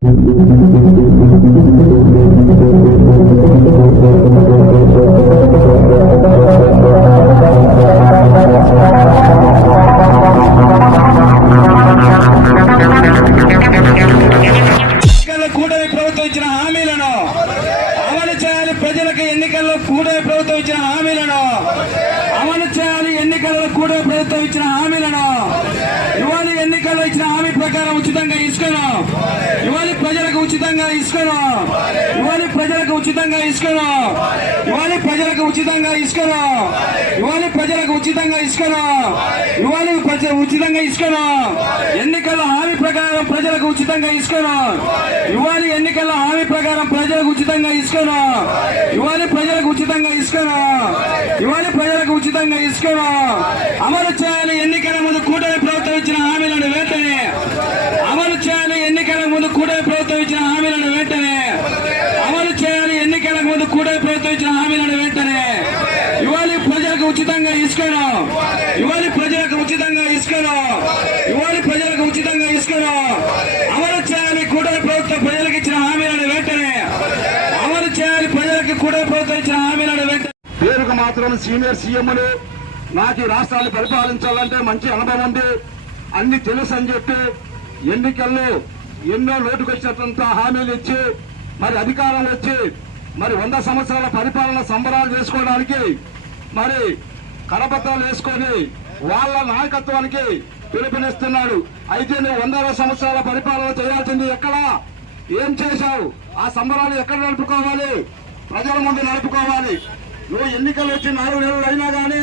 కూటమి ప్రభుత్వం ఇచ్చిన హామీలను అమలు చేయాలి. ప్రజలకు ఎన్నికల్లో కూటమి ప్రభుత్వం ఇచ్చిన హామీలను అమలు చేయాలి. ఎన్నికల్లో కూటమి ప్రభుత్వం ఇచ్చిన హామీలను ఇవాళ ఎన్నికల్లో ఇచ్చిన హామీ ప్రకారం ఉచితంగా ఇసుకను ఇవాళ ప్రజలకు ఉచితంగా ఇసుకను ఇవాళ ప్రజలకు ఉచితంగా ఇసుకను ఇవాళ ప్రజలకు ఉచితంగా ఇసుకను ఇవాళ ప్రజలకు ఉచితంగా ఇసుకను ఇవాళ ఉచితంగా ఇసుకను ఎన్నికల హామీ ప్రకారం ప్రజలకు ఉచితంగా ఇసుకను ఇవాళ ఎన్నికల హామీ ప్రకారం ప్రజలకు ఉచితంగా ఇసుకను ఇవాళ ప్రజలకు ఉచితంగా ఇసుకను ఇవాళ ప్రజలకు ఉచితంగా ఇసుకను అమలు చేయాలి. ఎన్నికల ముందు కూటమి ప్రభుత్వం ఇచ్చిన హామీలను వెంటనే అమలు చేయాలి. ఎన్నికల ముందు కూటమి ప్రభుత్వం ఇచ్చిన హామీలను వెంటనే అమలు చేయాలి. ఎన్నికల ముందు కూటమి ప్రభుత్వం ఇచ్చిన హామీలను వెంటనే ఇవాళ ప్రజలకు ఉచితంగా ఇసుకను ఇవాళ ప్రజలకు ఉచితంగా ఇసుకను ఇవాళ ప్రజలకు ఉచితంగా ఇసుకను అమలు చేయాలి. కూటమి ప్రభుత్వం ప్రజలకు ఇచ్చిన హామీలను వెంటనే అమలు చేయాలి. ప్రజలకు కూటమి ప్రభుత్వం ఇచ్చిన హామీలను వెంటనే. పేరుకు మాత్రం సీనియర్ సీఎంలు నాకు ఈ రాష్ట్రాన్ని పరిపాలించాలంటే మంచి అనుభవం ఉంది, అన్ని తెలుసు అని చెప్పి ఎన్నికల్లో ఎన్నో నోటుకొచ్చినటువంటి హామీలు ఇచ్చి మరి అధికారం వచ్చి మరి 100 సంవత్సరాల పరిపాలన సంబరాలు చేసుకోవడానికి మరి కరపత్రాలు వేసుకొని వాళ్ళ నాయకత్వానికి పిలుపునిస్తున్నాడు. అయితే నువ్వు 100 సంవత్సరాల పరిపాలన చేయాల్సింది ఎక్కడ, ఏం చేశావు, ఆ సంబరాలు ఎక్కడ నడుపుకోవాలి, ప్రజల ముందు నడుపుకోవాలి. నువ్వు ఎన్నికలు వచ్చి 4 నెలలు అయినా కానీ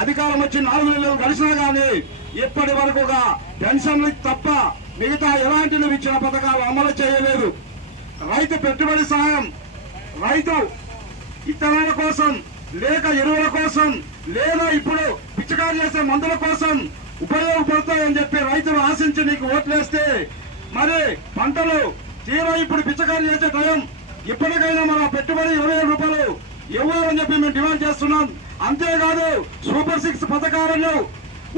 అధికారం వచ్చి 4 నెలలు గడిచినా కానీ ఇప్పటి వరకుగా పెన్షన్లు తప్ప మిగతా ఎలాంటి నువ్వు ఇచ్చిన పథకాలు అమలు చేయలేదు. రైతు పెట్టుబడి సహాయం, రైతు ఇత్తనాల కోసం లేక ఎరువుల కోసం లేదా ఇప్పుడు పిచికారీ చేసే మందుల కోసం ఉపయోగపడతాయని చెప్పి రైతులు ఆశించి నీకు ఓట్లేస్తే మరి పంటలు తీరా ఇప్పుడు పిచికారీ చేసే టైం ఇప్పటికైనా మన పెట్టుబడి 20,000 రూపాయలు ఇవ్వాలని చెప్పి మేము డిమాండ్ చేస్తున్నాం. అంతేకాదు సూపర్ 6 పథకాలను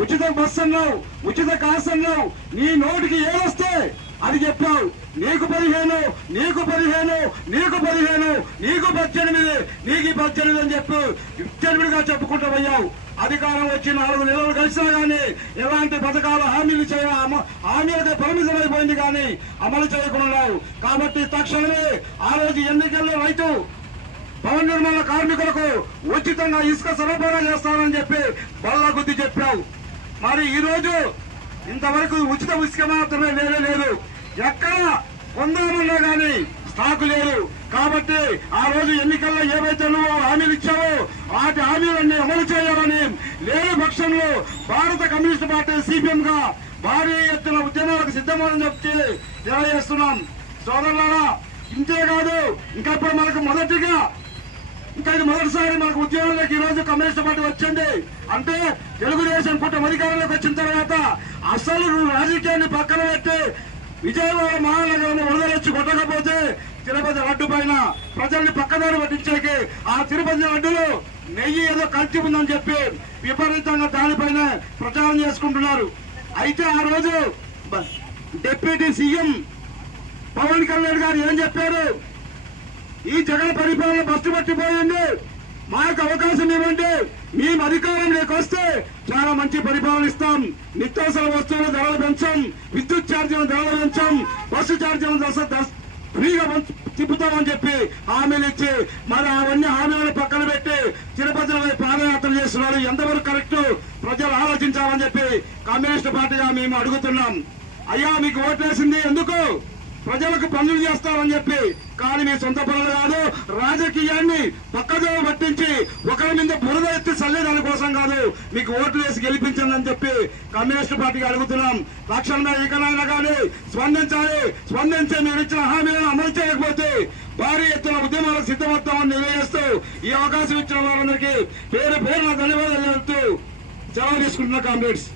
ఉచిత బస్సు అన్నావు, ఉచిత కాసు అన్నావు, నీ నోటికి ఏదొస్తే అది చెప్పావు. నీకు 15, నీకు 15, నీకు 15, నీకు 18, నీకు 18 అని చెప్పి విచ్చలవిడిగా చెప్పుకుంటూ పోయావు. అధికారం వచ్చి 4 నెలలు కలిసినా గానీ ఎలాంటి పథకాలు హామీలతో పరిమితం అయిపోయింది కానీ అమలు చేయకున్నావు. కాబట్టి తక్షణమే ఆ రోజు ఎన్నికల్లో రైతు భవన నిర్మాణ కార్మికులకు ఉచితంగా ఇసుక సరఫరా చేస్తానని చెప్పి బల్ల గుద్ది చెప్పావు. మరి ఈ రోజు ఇంతవరకు ఉచిత ఇసుక మాత్రమే లేదు, ఎక్కడ కొందామన్నా గానీ స్టాకు లేదు. కాబట్టి ఆ రోజు ఎన్నికల్లో ఏవైతే నువ్వు హామీలు ఇచ్చావో వాటి హామీలన్నీ అమలు చేయాలని లేని పక్షంలో భారత కమ్యూనిస్ట్ పార్టీ సిపిఎం గా భారీ ఎత్తున ఉద్యమాలకు సిద్ధమని చెప్పి తెలియజేస్తున్నాం. సోదరులారా, ఇంతేకాదు ఇంకా ఇప్పుడు మనకు ఇది మొదటిసారి మనకు ఉద్యోగంలోకి ఈ రోజు కమ్యూనిస్ట్ పార్టీ వచ్చింది అంటే తెలుగుదేశం కూటమి అధికారంలోకి వచ్చిన తర్వాత అసలు రాజకీయాన్ని పక్కన పెట్టి విజయవాడ మహానగరంలో వరదలొచ్చి కొట్టకపోతే తిరుపతి అడ్డు పైన ప్రజల్ని పక్కదారి పట్టించేకి ఆ తిరుపతి అడ్డులో నెయ్యి ఏదో కల్తీ ఉందని చెప్పి విపరీతంగా దానిపైన ప్రచారం చేసుకుంటున్నారు. అయితే ఆ రోజు డిప్యూటీ సీఎం పవన్ కళ్యాణ్ గారు ఏం చెప్పారు, ఈ జగన్ పరిపాలన బస్సు పట్టిపోయింది, మాకు అవకాశం ఇవ్వండి, మేము అధికారంలోకి వస్తే చాలా మంచి పరిపాలన ఇస్తాం, నిత్యావసర వస్తువుల ధరలు పెంచాం, విద్యుత్ ఛార్జీల ధరలు పెంచాం, బస్సు ఛార్జీల ఫ్రీగా తిప్పుతామని చెప్పి హామీలు ఇచ్చి మరి అవన్నీ హామీలను పక్కన పెట్టి తిరుపతిలో పాదయాత్ర చేస్తున్నారు. ఎంతవరకు కరెక్ట్ ప్రజలు ఆలోచించాలని చెప్పి కమ్యూనిస్ట్ పార్టీగా మేము అడుగుతున్నాం. అయ్యా, మీకు ఓట్లేసింది ఎందుకు, ప్రజలకు పనులు చేస్తామని చెప్పి, కానీ మీ సొంత పనులు కాదు, రాజకీయాన్ని పక్కదో పట్టించి ఒకరి మీద బురద ఎత్తి చల్లేదాని కోసం కాదు, మీకు ఓట్లు వేసి గెలిపించండి చెప్పి కమ్యూనిస్ట్ పార్టీకి అడుగుతున్నాం. తక్షణమే ఇకనైనా కానీ స్పందించి మీరు ఇచ్చిన హామీలను అమలు చేయకపోతే భారీ ఎత్తున ఉద్యమాలకు సిద్ధమవుతామని నిర్ణయిస్తూ ఈ అవకాశం ఇచ్చిన వారందరికీ పేరు ధన్యవాదాలు చెబుతూ సెలవు తీసుకుంటున్న కామ్రేడ్స్.